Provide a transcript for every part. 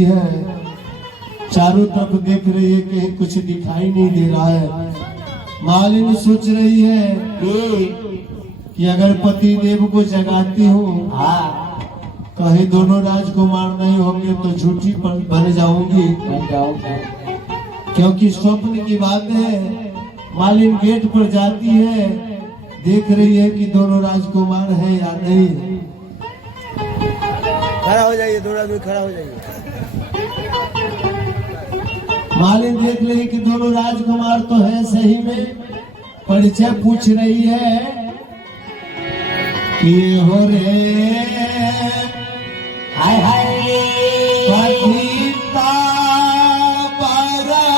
खड़ी है, चारों तरफ देख रही है कि कुछ दिखाई नहीं दे रहा है। मालिनी सोच रही है कि अगर पति देव को जगाती हूँ, कहीं दोनों राजकुमार नहीं होंगे तो झूठी बन जाऊंगी, क्योंकि स्वप्न की बात है। मालिन गेट पर जाती है, देख रही है कि दोनों राजकुमार हैं या नहीं। खड़ा हो जाइए, दोनों आदमी खड़ा हो जाइए। मालिन देख रही कि दोनों राजकुमार तो हैं सही में। परिचय पूछ रही है कि हो रे हाय हाय पतिता पारा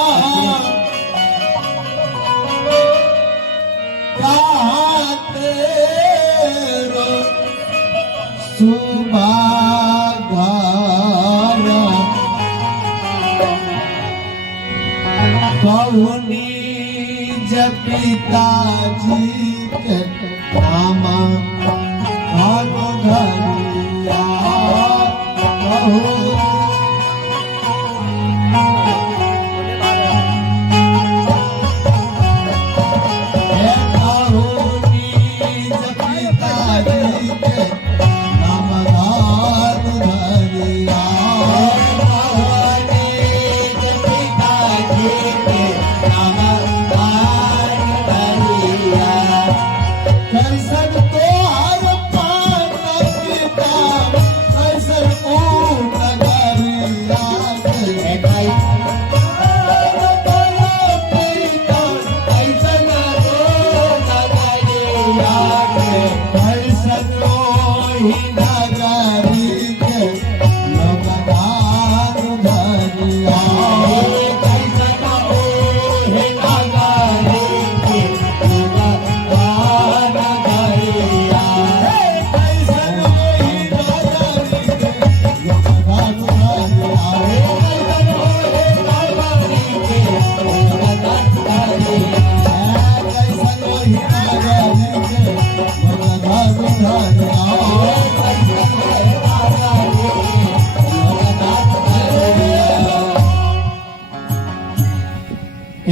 कहाँ तेरो सुभागारा कहुनी जब पिताजी के नामा भानु धरिया कहो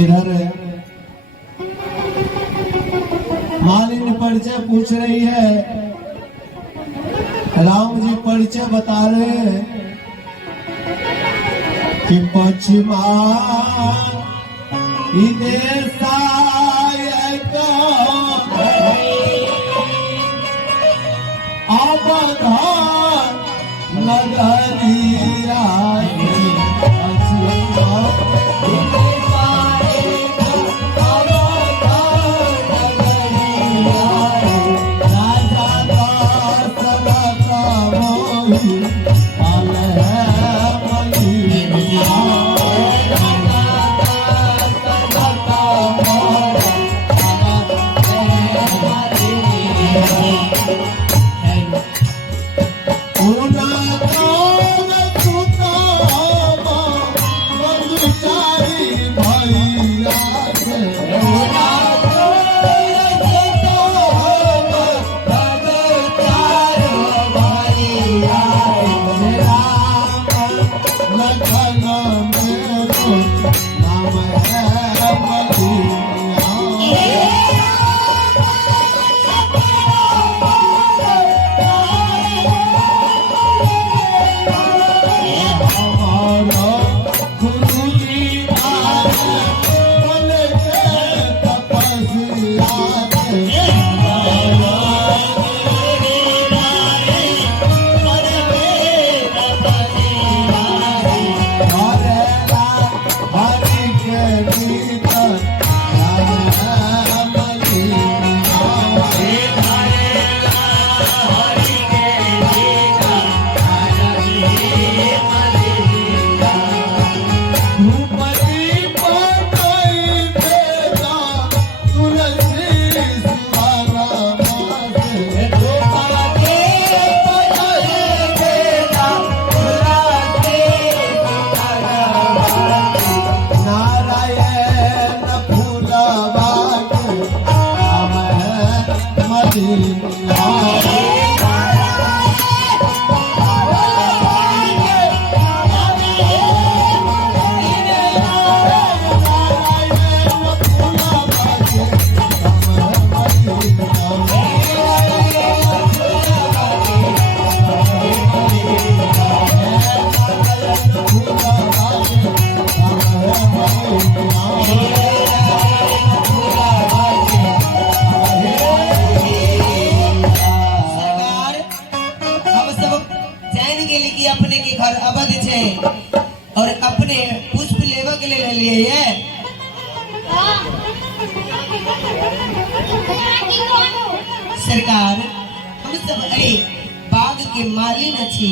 इधर मालिनी परिचय पूछ रही है। राम जी परिचय बता रहे हैं कि पश्चिमा नगरिया जान गेली कि अपने के घर अवध छे और अपने पुष्प लेवा के ले लिए ये सरकार हम सब अरे बाग के मालिक छी।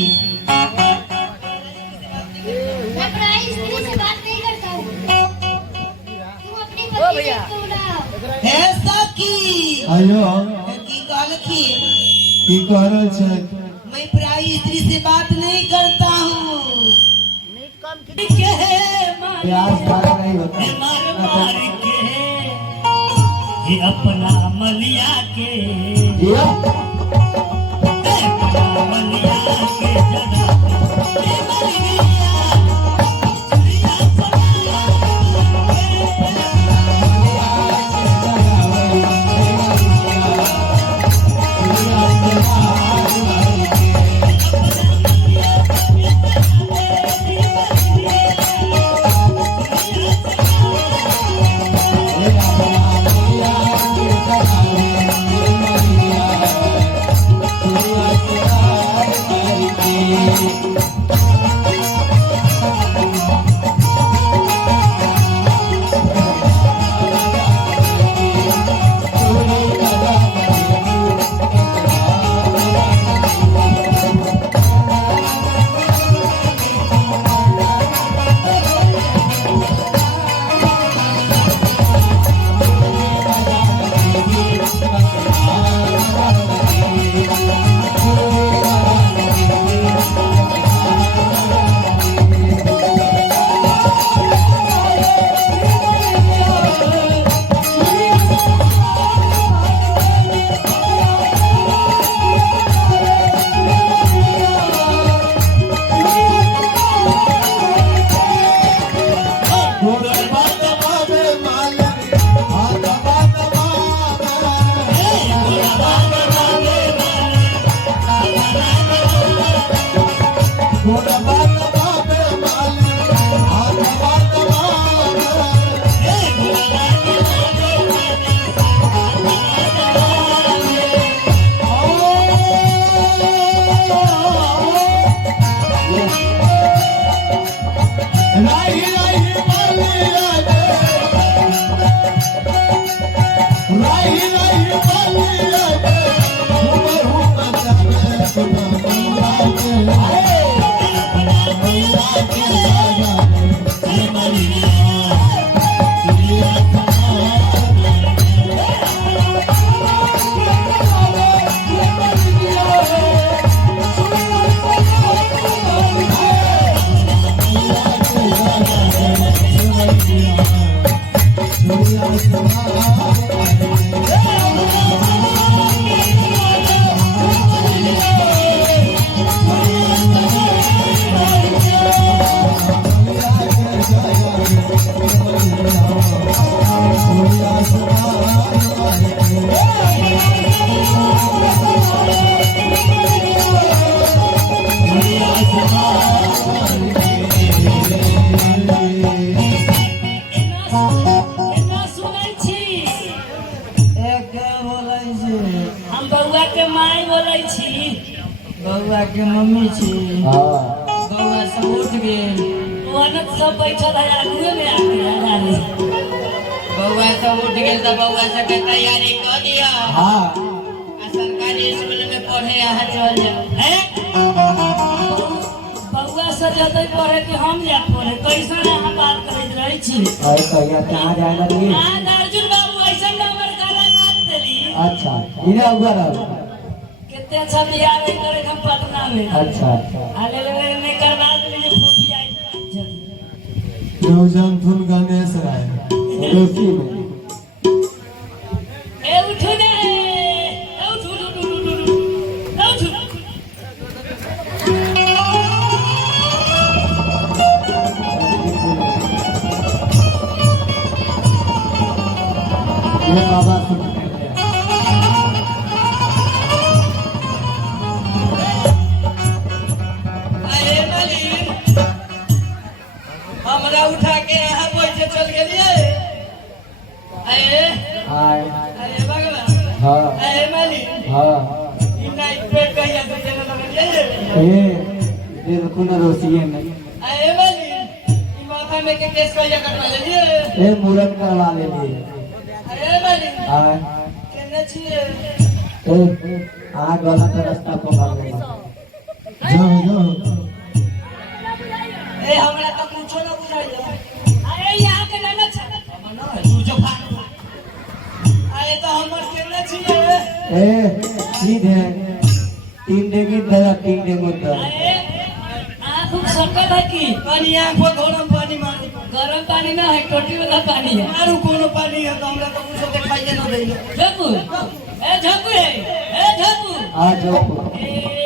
मैं अपनी स्त्री से बात नहीं करता हूँ। तुम अपनी पत्नी से बोला। ऐसा की आयो की कहल की की कह रहल छै? मैं प्राय स्त्री से बात नहीं करता हूँ। प्यास खाना नहीं होता। ये अपना मलिया के ये अपना मलिया के जगह ये मलिया बउआ के मम्मी छी। हाँ बउआ सब उठ गेल। सब बैठल है आगुए में आके बउआ सब उठ गेल तो बउआ सबके तैयारी कर दिया। हाँ सरकारी स्कूल में पढ़े यहाँ चल जाओ। बउआ से जतै पढ़े कि हम जा पढ़े कैसा यहाँ बात करैत रही छी। और कहिया कहाँ जाए लगी? आज अर्जुन बाबू ऐसा नंबर काला काट देली। अच्छा इन्हें अगुआ रहो। कितने अच्छा बियाह नहीं करे हम पटना में। अच्छा आले ले नहीं करवा देली फूफी आई। जोजन धुन गणेश राय रोटी में ए उठो ने ए उठो ए उठो ये बाबा सुन अरे मालिक हमरा उठा के यहाँ बैठे चल गेलिए। अरे हाय अरे भगवान। हाँ अरे मालिक हाँ इ नाइट पे कहिया से चले लगे ये बिल्कुल रोसिए नहीं। ए वाली ई माथा में के केस कइया करवा ले लिए ए मूरत करवा ले लिए। अरे वाली हां केने छिए ए आ गलत रास्ता पकड़ ले। जाओ जाओ ए हमरा तो कुछो ना बुझाइए। अरे यहाँ के ना छा तू जो खा अरे तो हमर केने छिए ए सीधे 3 डेगे दरा 3 डेगे दरा। अरे आँख सकल है की पानी आँख में गरम पानी मार गरम पानी ना है टोटी वाला पानी है मारू कोनो पानी है तो हमरा तो कुछो दिखाई ना देले झपू ए झपू आ झपू आ जाओ। ए